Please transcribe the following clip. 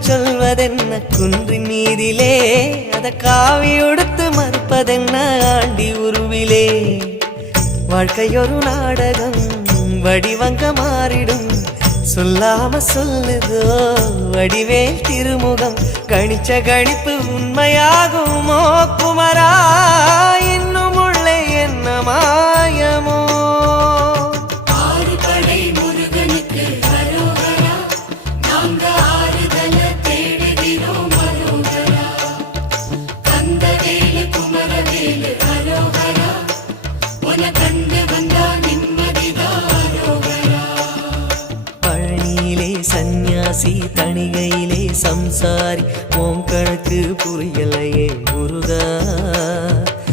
சொல்வதென்ன குன்றின் மீதிலே அத காவி உடுத்து மறுப்பதென்ன ஆண்டி உருவிலே வாழ்க்கையொரு நாடகம் வடிவங்க மாறிடும் சொல்லாம சொல்லுதோ வடிவேல் திருமுகம் கணிச்ச கணிப்பு உண்மையாகுமோ குமரா